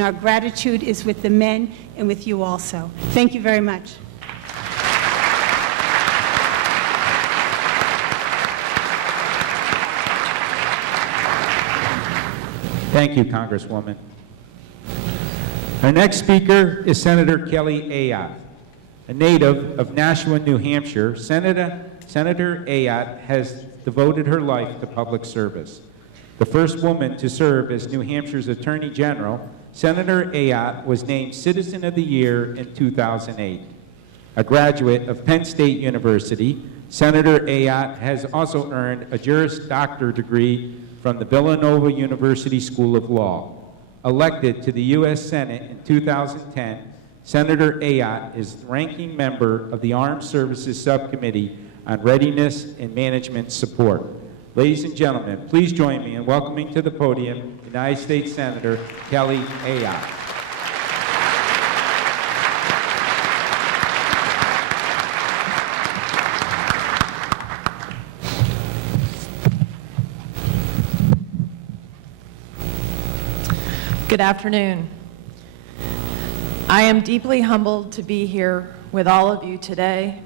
Our gratitude is with the men and with you also. Thank you very much. Thank you, Congresswoman. Our next speaker is Senator Kelly Ayotte. A native of Nashua, New Hampshire, Senator Ayotte has devoted her life to public service. The first woman to serve as New Hampshire's Attorney General, Senator Ayotte was named Citizen of the Year in 2008. A graduate of Penn State University, Senator Ayotte has also earned a Juris Doctor degree from the Villanova University School of Law. Elected to the U.S. Senate in 2010, Senator Ayotte is the ranking member of the Armed Services Subcommittee on Readiness and Management Support. Ladies and gentlemen, please join me in welcoming to the podium United States Senator Kelly Ayotte. Good afternoon. I am deeply humbled to be here with all of you today,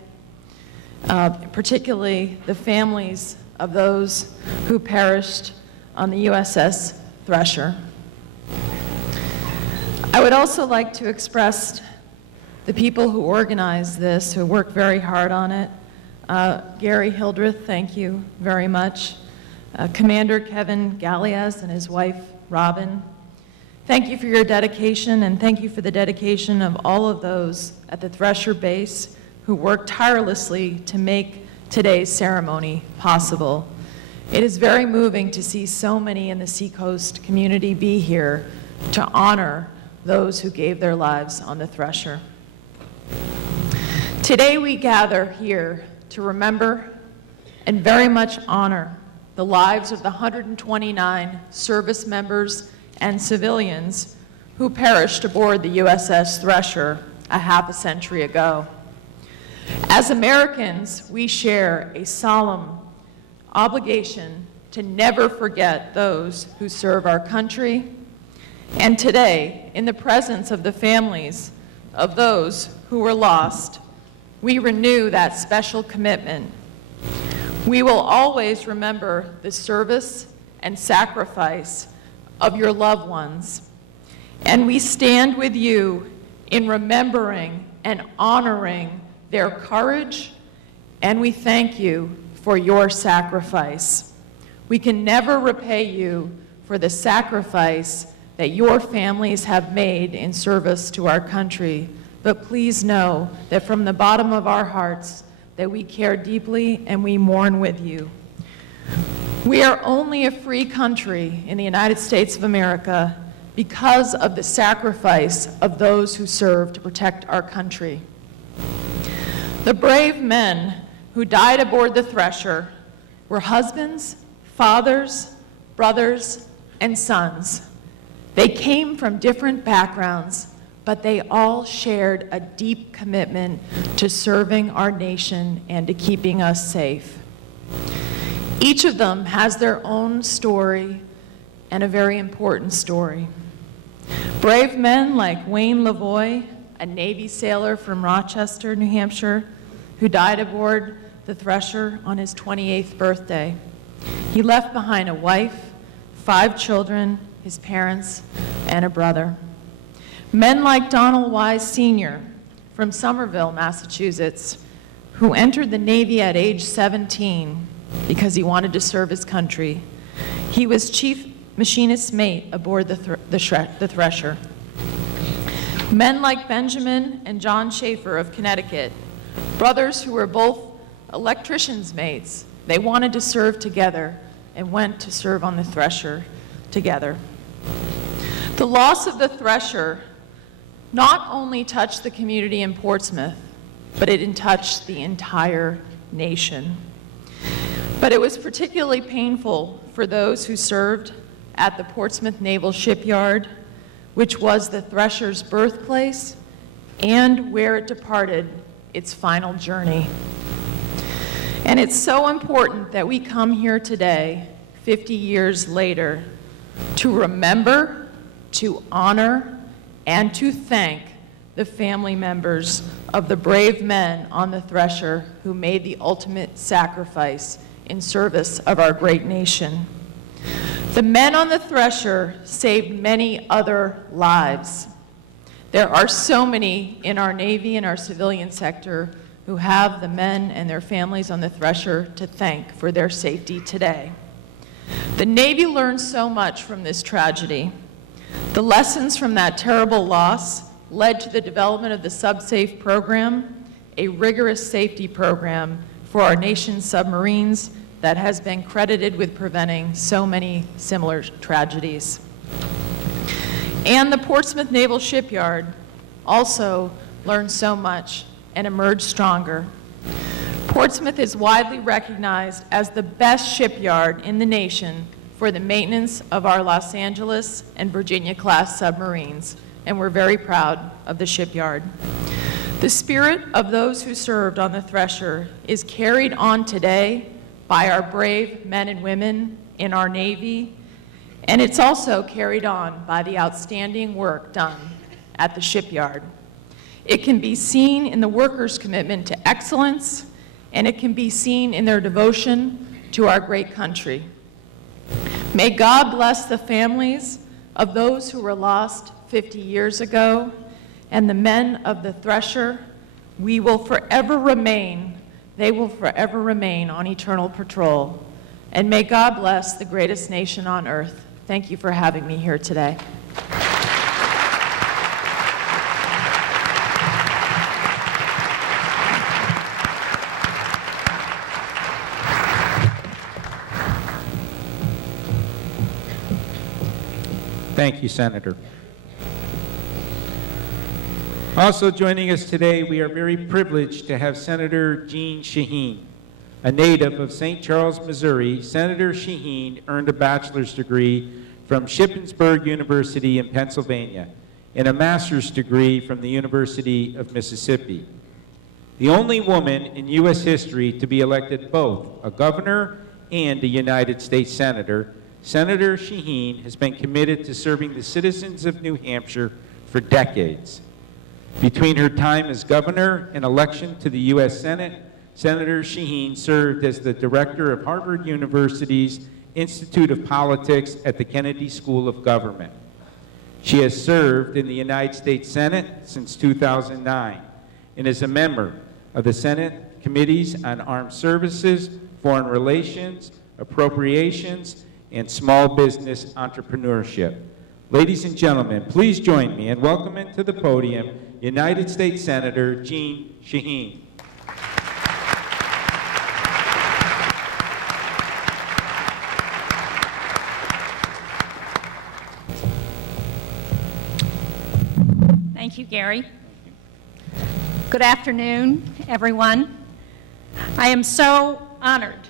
particularly the families of those who perished on the USS Thresher. I would also like to express the people who organized this, who worked very hard on it. Gary Hildreth, thank you very much. Commander Kevin Gallias and his wife, Robin. Thank you for your dedication, and thank you for the dedication of all of those at the Thresher base who worked tirelessly to make today's ceremony possible. It is very moving to see so many in the Seacoast community be here to honor those who gave their lives on the Thresher. Today we gather here to remember and very much honor the lives of the 129 service members and civilians who perished aboard the USS Thresher a half a century ago. As Americans, we share a solemn obligation to never forget those who serve our country. And today, in the presence of the families of those who were lost, we renew that special commitment. We will always remember the service and sacrifice of your loved ones. And we stand with you in remembering and honoring their courage, and we thank you for your sacrifice. We can never repay you for the sacrifice that your families have made in service to our country, but please know that from the bottom of our hearts that we care deeply and we mourn with you. We are only a free country in the United States of America because of the sacrifice of those who serve to protect our country. The brave men who died aboard the Thresher were husbands, fathers, brothers, and sons. They came from different backgrounds, but they all shared a deep commitment to serving our nation and to keeping us safe. Each of them has their own story and a very important story. Brave men like Wayne Lavoie, a Navy sailor from Rochester, New Hampshire, who died aboard the Thresher on his 28th birthday. He left behind a wife, 5 children, his parents, and a brother. Men like Donald Wise Sr. from Somerville, Massachusetts, who entered the Navy at age 17 because he wanted to serve his country. He was chief machinist's mate aboard the Thresher. Men like Benjamin and John Schaefer of Connecticut, brothers who were both electricians' mates. They wanted to serve together and went to serve on the Thresher together. The loss of the Thresher not only touched the community in Portsmouth, but it touched the entire nation. But it was particularly painful for those who served at the Portsmouth Naval Shipyard, which was the Thresher's birthplace and where it departed its final journey. And it's so important that we come here today, 50 years later, to remember, to honor, and to thank the family members of the brave men on the Thresher who made the ultimate sacrifice in service of our great nation. The men on the Thresher saved many other lives. There are so many in our Navy and our civilian sector who have the men and their families on the Thresher to thank for their safety today. The Navy learned so much from this tragedy. The lessons from that terrible loss led to the development of the SubSafe program, a rigorous safety program for our nation's submarines that has been credited with preventing so many similar tragedies. And the Portsmouth Naval Shipyard also learned so much and emerged stronger. Portsmouth is widely recognized as the best shipyard in the nation for the maintenance of our Los Angeles and Virginia-class submarines, and we're very proud of the shipyard. The spirit of those who served on the Thresher is carried on today by our brave men and women in our Navy, and it's also carried on by the outstanding work done at the shipyard. It can be seen in the workers' commitment to excellence, and it can be seen in their devotion to our great country. May God bless the families of those who were lost 50 years ago, and the men of the Thresher. They will forever remain on eternal patrol. And may God bless the greatest nation on earth. Thank you for having me here today. Thank you, Senator. Also joining us today, we are very privileged to have Senator Jean Shaheen, a native of St. Charles, Missouri. Senator Shaheen earned a bachelor's degree from Shippensburg University in Pennsylvania and a master's degree from the University of Mississippi. The only woman in U.S. history to be elected both a governor and a United States senator, Senator Shaheen has been committed to serving the citizens of New Hampshire for decades. Between her time as governor and election to the U.S. Senate, Senator Shaheen served as the director of Harvard University's Institute of Politics at the Kennedy School of Government. She has served in the United States Senate since 2009 and is a member of the Senate Committees on Armed Services, Foreign Relations, Appropriations, and Small Business Entrepreneurship. Ladies and gentlemen, please join me in welcoming to the podium United States Senator Jean Shaheen. Thank you, Gary. Good afternoon, everyone. I am so honored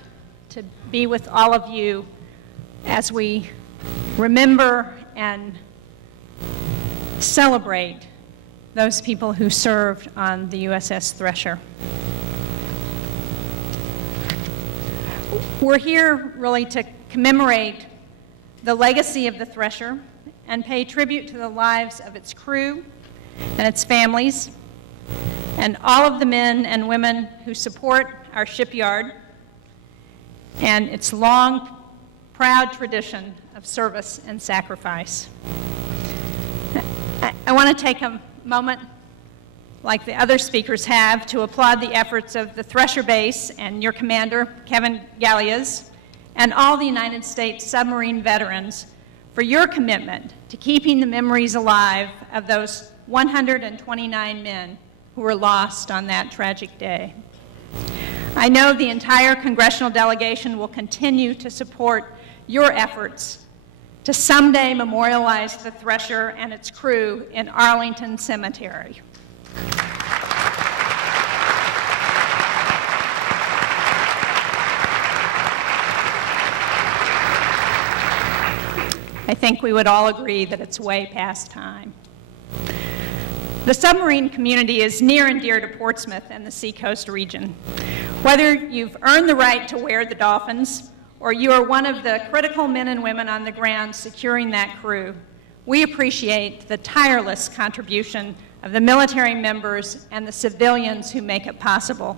to be with all of you as we remember and celebrate those people who served on the USS Thresher. We're here really to commemorate the legacy of the Thresher and pay tribute to the lives of its crew and its families and all of the men and women who support our shipyard and its long, proud tradition of service and sacrifice. I want to take a moment, like the other speakers have, to applaud the efforts of the Thresher Base and your commander, Kevin Gallias, and all the United States submarine veterans for your commitment to keeping the memories alive of those 129 men who were lost on that tragic day. I know the entire congressional delegation will continue to support your efforts to someday memorialize the Thresher and its crew in Arlington Cemetery. I think we would all agree that it's way past time. The submarine community is near and dear to Portsmouth and the Seacoast region. Whether you've earned the right to wear the dolphins or you are one of the critical men and women on the ground securing that crew, we appreciate the tireless contribution of the military members and the civilians who make it possible.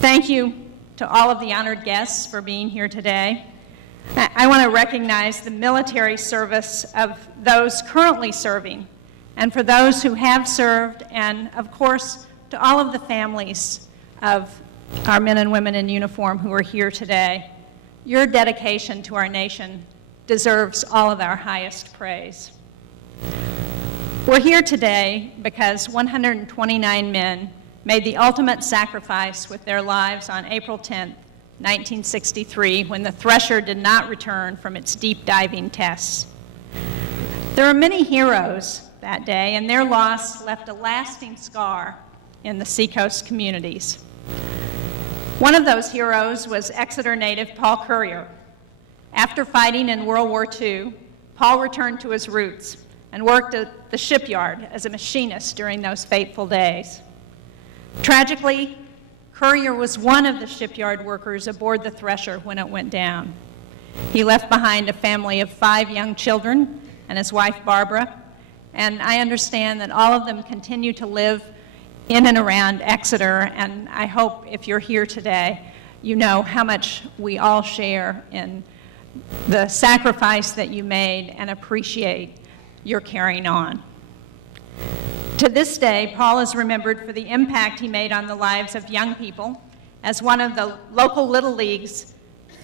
Thank you to all of the honored guests for being here today. I want to recognize the military service of those currently serving, and for those who have served, and of course, to all of the families of our men and women in uniform who are here today. Your dedication to our nation deserves all of our highest praise. We're here today because 129 men made the ultimate sacrifice with their lives on April 10th, 1963, when the Thresher did not return from its deep diving tests. There are many heroes that day, and their loss left a lasting scar in the Seacoast communities. One of those heroes was Exeter native Paul Currier. After fighting in World War II, Paul returned to his roots and worked at the shipyard as a machinist during those fateful days. Tragically, Currier was one of the shipyard workers aboard the Thresher when it went down. He left behind a family of 5 young children and his wife Barbara, and I understand that all of them continue to live in and around Exeter, and I hope if you're here today, you know how much we all share in the sacrifice that you made and appreciate your carrying on. To this day, Paul is remembered for the impact he made on the lives of young people as one of the local Little League's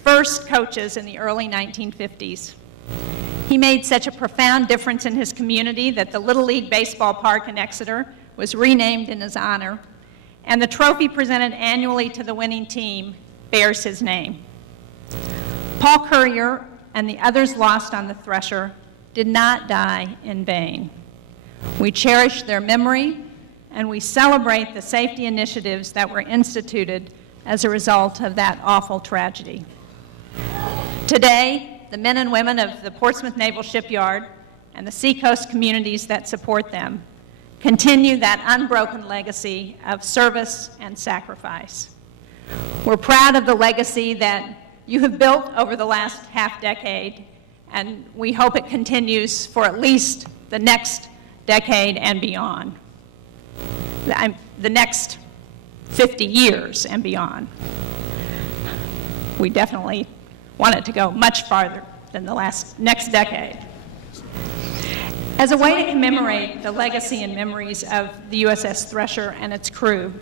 first coaches in the early 1950s. He made such a profound difference in his community that the Little League baseball park in Exeter was renamed in his honor, and the trophy presented annually to the winning team bears his name. Paul Currier and the others lost on the Thresher did not die in vain. We cherish their memory, and we celebrate the safety initiatives that were instituted as a result of that awful tragedy. Today, the men and women of the Portsmouth Naval Shipyard and the Seacoast communities that support them continue that unbroken legacy of service and sacrifice. We're proud of the legacy that you have built over the last half-decade, and we hope it continues for at least the next decade and beyond, the next 50 years and beyond. We definitely want it to go much farther than the next decade. As a way to commemorate the legacy and memories of the USS Thresher and its crew,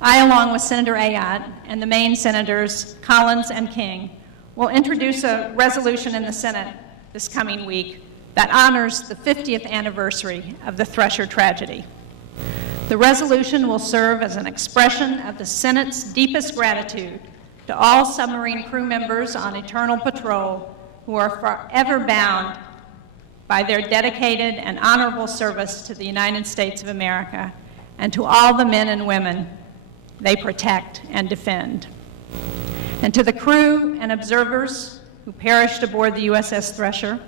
I, along with Senator Ayotte and the Maine Senators Collins and King, will introduce a resolution in the Senate this coming week that honors the 50th anniversary of the Thresher tragedy. The resolution will serve as an expression of the Senate's deepest gratitude to all submarine crew members on eternal patrol who are forever bound by their dedicated and honorable service to the United States of America, and to all the men and women they protect and defend. And to the crew and observers who perished aboard the USS Thresher,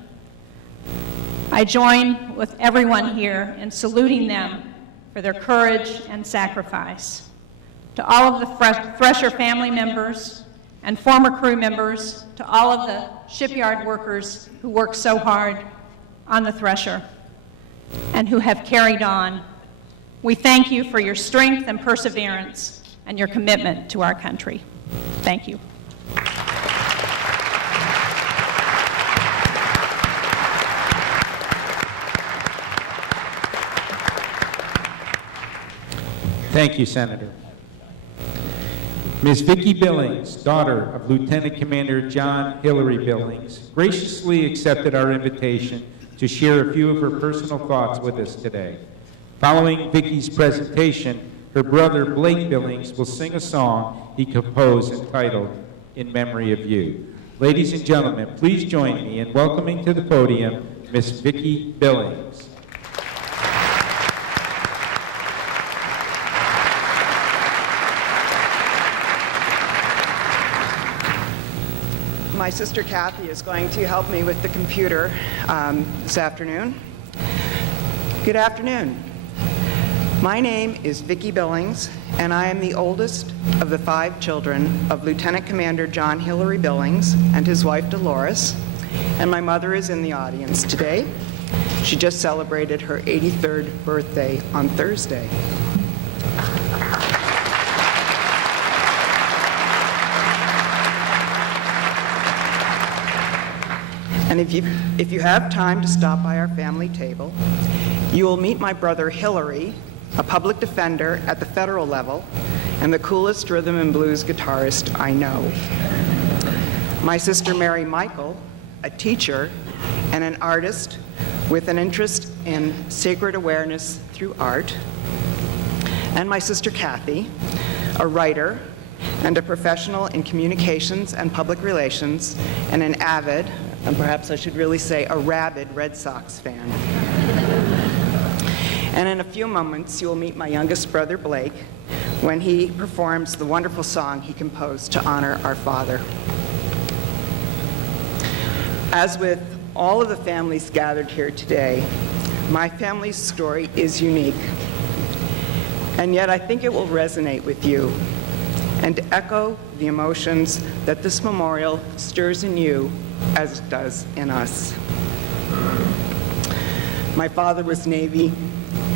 I join with everyone here in saluting them for their courage and sacrifice. To all of the Thresher family members and former crew members, to all of the shipyard workers who worked so hard on the Thresher and who have carried on, we thank you for your strength and perseverance and your commitment to our country. Thank you. Thank you, Senator. Ms. Vicki Billings, daughter of Lieutenant Commander John Hillary Billings, graciously accepted our invitation to share a few of her personal thoughts with us today. Following Vicki's presentation, her brother Blake Billings will sing a song he composed entitled In Memory of You. Ladies and gentlemen, please join me in welcoming to the podium Ms. Vicki Billings. My sister Kathy is going to help me with the computer this afternoon. Good afternoon. My name is Vicki Billings, and I am the oldest of the 5 children of Lieutenant Commander John Hillary Billings and his wife Dolores, and my mother is in the audience today. She just celebrated her 83rd birthday on Thursday. And if you have time to stop by our family table, you will meet my brother Hillary, a public defender at the federal level, and the coolest rhythm and blues guitarist I know. My sister Mary Michael, a teacher and an artist with an interest in sacred awareness through art. And my sister Kathy, a writer and a professional in communications and public relations, and an avid, and perhaps I should really say a rabid, Red Sox fan. And in a few moments, you will meet my youngest brother, Blake, when he performs the wonderful song he composed to honor our father. As with all of the families gathered here today, my family's story is unique. And yet I think it will resonate with you and echo the emotions that this memorial stirs in you as it does in us. My father was Navy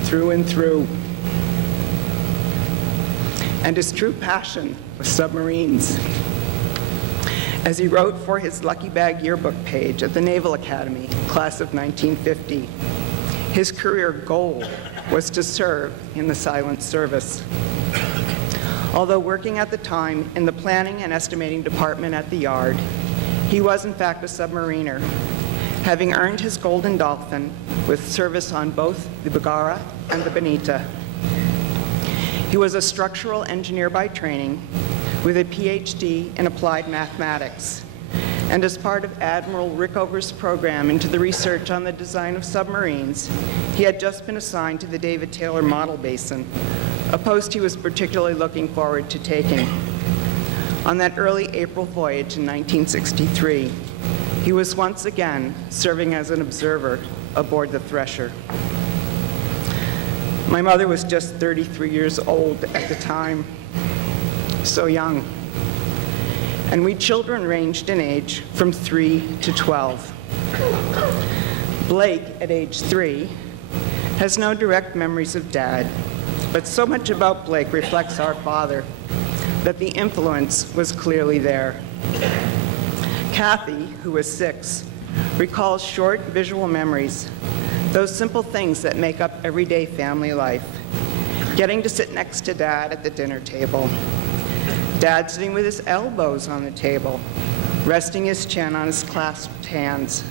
through and through, and his true passion was submarines. As he wrote for his Lucky Bag yearbook page at the Naval Academy, class of 1950, his career goal was to serve in the silent service. Although working at the time in the planning and estimating department at the yard, he was in fact a submariner, having earned his Golden Dolphin with service on both the Bagara and the Bonita. He was a structural engineer by training with a PhD in applied mathematics. And as part of Admiral Rickover's program into the research on the design of submarines, he had just been assigned to the David Taylor Model Basin, a post he was particularly looking forward to taking. On that early April voyage in 1963, he was once again serving as an observer aboard the Thresher. My mother was just 33 years old at the time, so young. And we children ranged in age from 3 to 12. Blake, at age 3, has no direct memories of Dad, but so much about Blake reflects our father that the influence was clearly there. Kathy, who was 6, recalls short visual memories, those simple things that make up everyday family life. Getting to sit next to Dad at the dinner table, Dad sitting with his elbows on the table, resting his chin on his clasped hands,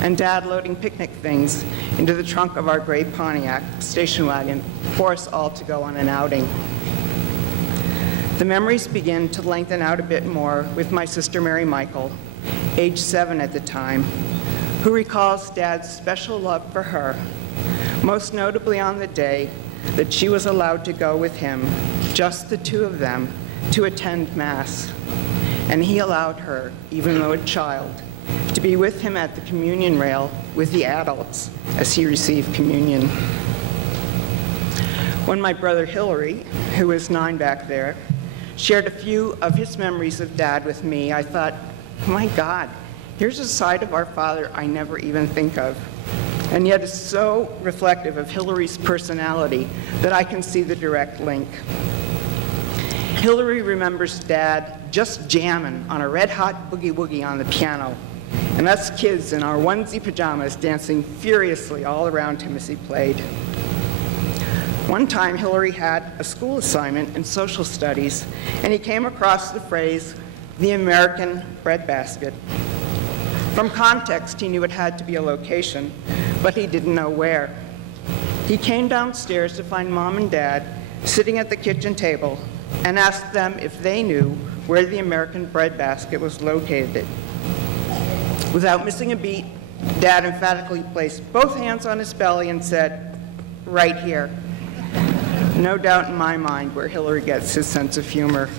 and Dad loading picnic things into the trunk of our gray Pontiac station wagon for us all to go on an outing. The memories begin to lengthen out a bit more with my sister Mary Michael, age 7 at the time, who recalls Dad's special love for her, most notably on the day that she was allowed to go with him, just the two of them, to attend Mass. And he allowed her, even though a child, to be with him at the communion rail with the adults as he received communion. When my brother Hillary, who was 9 back there, shared a few of his memories of Dad with me, I thought, my God, here's a side of our father I never even think of, and yet is so reflective of Hillary's personality that I can see the direct link. Hillary remembers Dad just jamming on a red-hot boogie-woogie on the piano, and us kids in our onesie pajamas dancing furiously all around him as he played. One time, Hillary had a school assignment in social studies, and he came across the phrase, the American breadbasket. From context, he knew it had to be a location, but he didn't know where. He came downstairs to find Mom and Dad sitting at the kitchen table and asked them if they knew where the American breadbasket was located. Without missing a beat, Dad emphatically placed both hands on his belly and said, right here. No doubt in my mind where Hillary gets his sense of humor.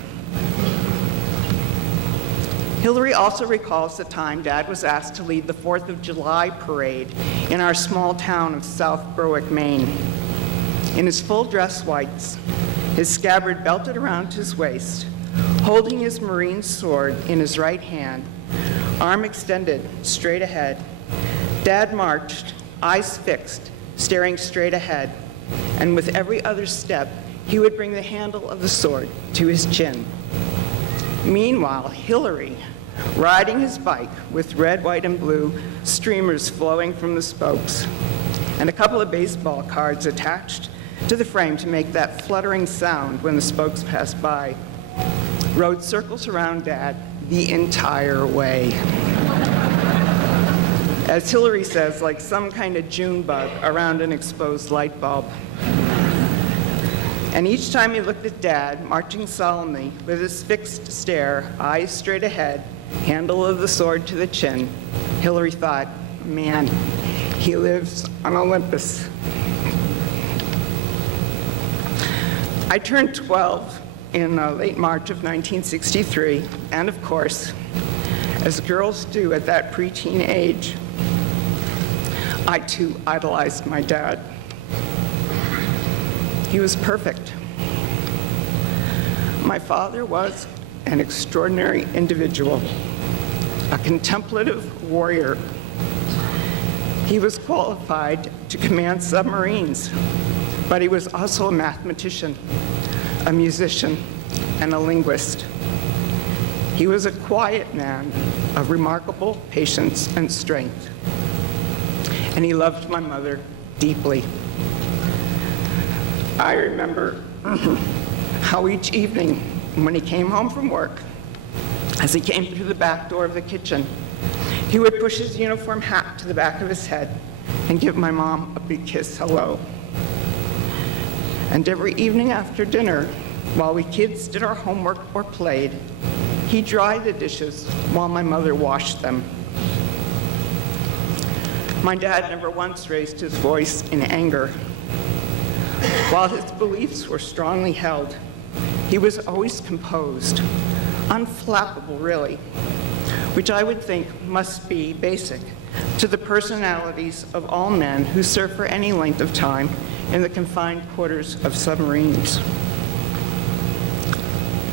Hillary also recalls the time Dad was asked to lead the 4th of July parade in our small town of South Berwick, Maine. In his full dress whites, his scabbard belted around his waist, holding his Marine sword in his right hand, arm extended straight ahead, Dad marched eyes fixed, staring straight ahead, and with every other step, he would bring the handle of the sword to his chin. Meanwhile, Hillary, riding his bike with red, white, and blue streamers flowing from the spokes, and a couple of baseball cards attached to the frame to make that fluttering sound when the spokes passed by, rode circles around Dad the entire way. As Hillary says, like some kind of June bug around an exposed light bulb. And each time he looked at Dad, marching solemnly with his fixed stare, eyes straight ahead, handle of the sword to the chin, Hillary thought, man, he lives on Olympus. I turned 12 in late March of 1963, and of course, as girls do at that preteen age, I too idolized my dad. He was perfect. My father was an extraordinary individual, a contemplative warrior. He was qualified to command submarines, but he was also a mathematician, a musician, and a linguist. He was a quiet man of remarkable patience and strength, and he loved my mother deeply. I remember how each evening when he came home from work, as he came through the back door of the kitchen, he would push his uniform hat to the back of his head and give my mom a big kiss hello. And every evening after dinner, while we kids did our homework or played, he dried the dishes while my mother washed them. My dad never once raised his voice in anger. While his beliefs were strongly held, he was always composed, unflappable really, which I would think must be basic to the personalities of all men who serve for any length of time in the confined quarters of submarines.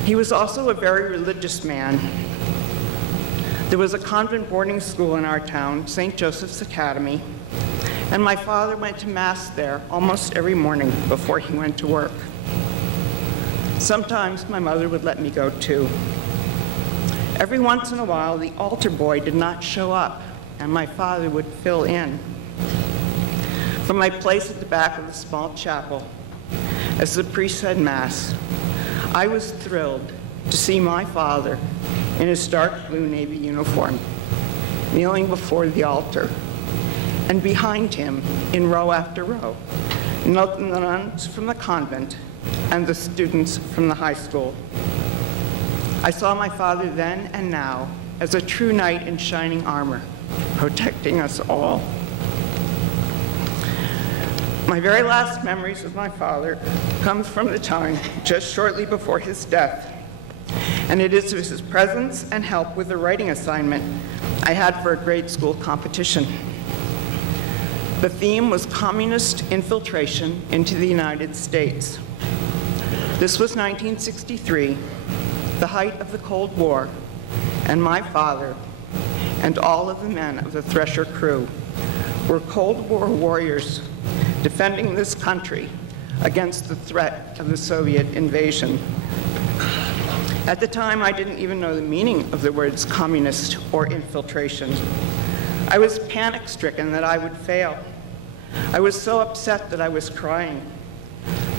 He was also a very religious man. There was a convent boarding school in our town, St. Joseph's Academy, and my father went to Mass there almost every morning before he went to work. Sometimes my mother would let me go too. Every once in a while, the altar boy did not show up, and my father would fill in. From my place at the back of the small chapel, as the priest said Mass, I was thrilled to see my father in his dark blue Navy uniform, kneeling before the altar, and behind him, in row after row, knelt the nuns from the convent and the students from the high school. I saw my father then and now as a true knight in shining armor, protecting us all. My very last memories of my father comes from the time just shortly before his death, and it is his presence and help with the writing assignment I had for a grade school competition. The theme was communist infiltration into the United States. This was 1963, the height of the Cold War, and my father and all of the men of the Thresher crew were Cold War warriors defending this country against the threat of the Soviet invasion. At the time, I didn't even know the meaning of the words communist or infiltration. I was panic-stricken that I would fail. I was so upset that I was crying.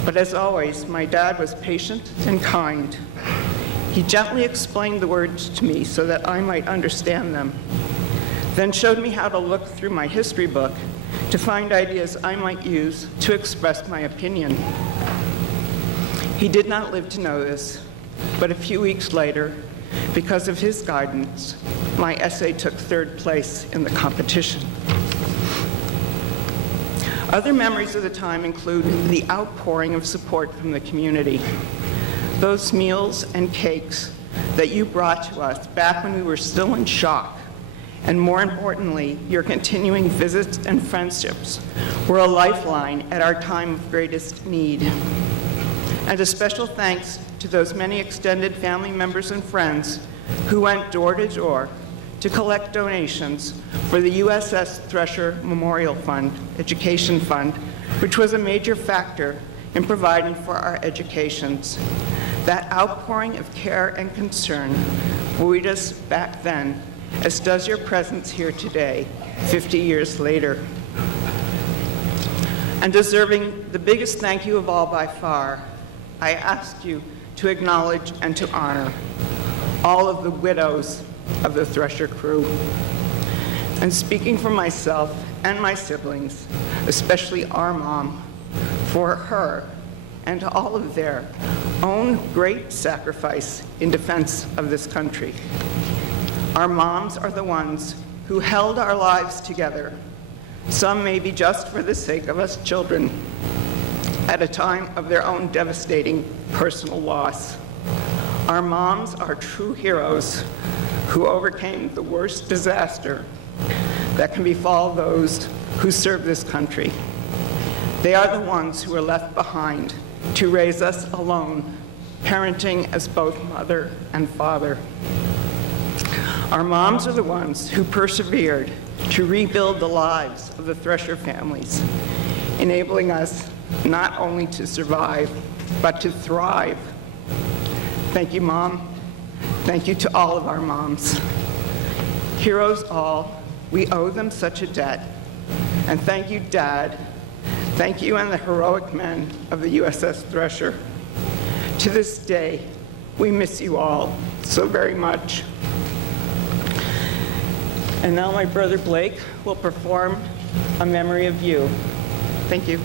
But as always, my dad was patient and kind. He gently explained the words to me so that I might understand them, then showed me how to look through my history book to find ideas I might use to express my opinion. He did not live to know this, but a few weeks later, because of his guidance, my essay took third place in the competition. Other memories of the time include the outpouring of support from the community. Those meals and cakes that you brought to us back when we were still in shock, and more importantly, your continuing visits and friendships were a lifeline at our time of greatest need. And a special thanks to those many extended family members and friends who went door to door to collect donations for the USS Thresher Memorial Fund, Education Fund, which was a major factor in providing for our educations. That outpouring of care and concern buoyed us back then, as does your presence here today, 50 years later. And deserving the biggest thank you of all by far, I ask you to acknowledge and to honor all of the widows of the Thresher crew. And speaking for myself and my siblings, especially our mom, for her and all of their own great sacrifice in defense of this country. Our moms are the ones who held our lives together, some maybe just for the sake of us children, at a time of their own devastating personal loss. Our moms are true heroes who overcame the worst disaster that can befall those who serve this country. They are the ones who are left behind to raise us alone, parenting as both mother and father. Our moms are the ones who persevered to rebuild the lives of the Thresher families, enabling us not only to survive, but to thrive. Thank you, Mom. Thank you to all of our moms. Heroes all, we owe them such a debt. And thank you, Dad. Thank you and the heroic men of the USS Thresher. To this day, we miss you all so very much. And now my brother Blake will perform A Memory of You. Thank you.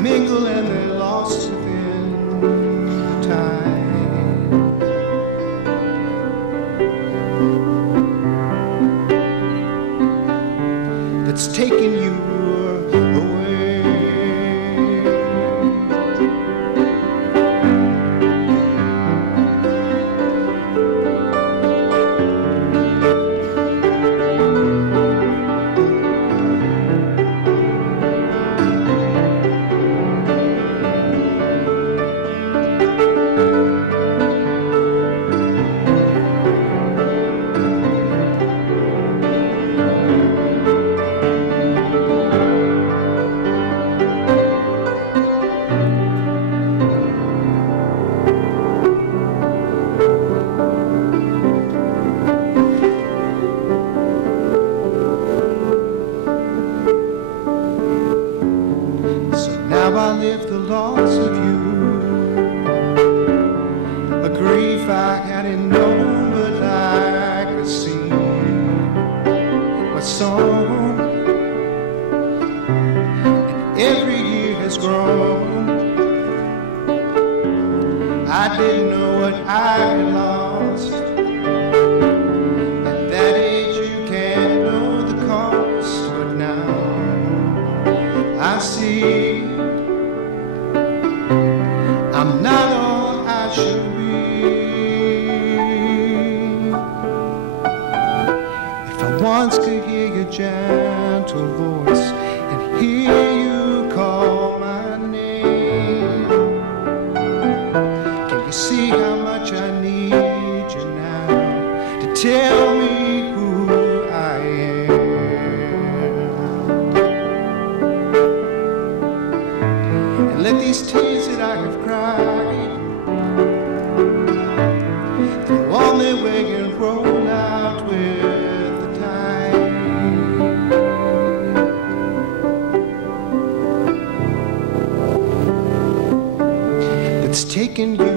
Mingle and they're lost within. that's taking you away. Now I live the loss of you, a grief I hadn't known, but I could see my song, and every year has grown. I didn't know what I had lost. At that age you can't know the cost, but now I see I'm not all I should be. If I once could hear your gentle voice and hear you call my name, can you see how much I need you now to tell me who I am? And let these tears that I have cried go on their way and roll out with the tide. That's taken you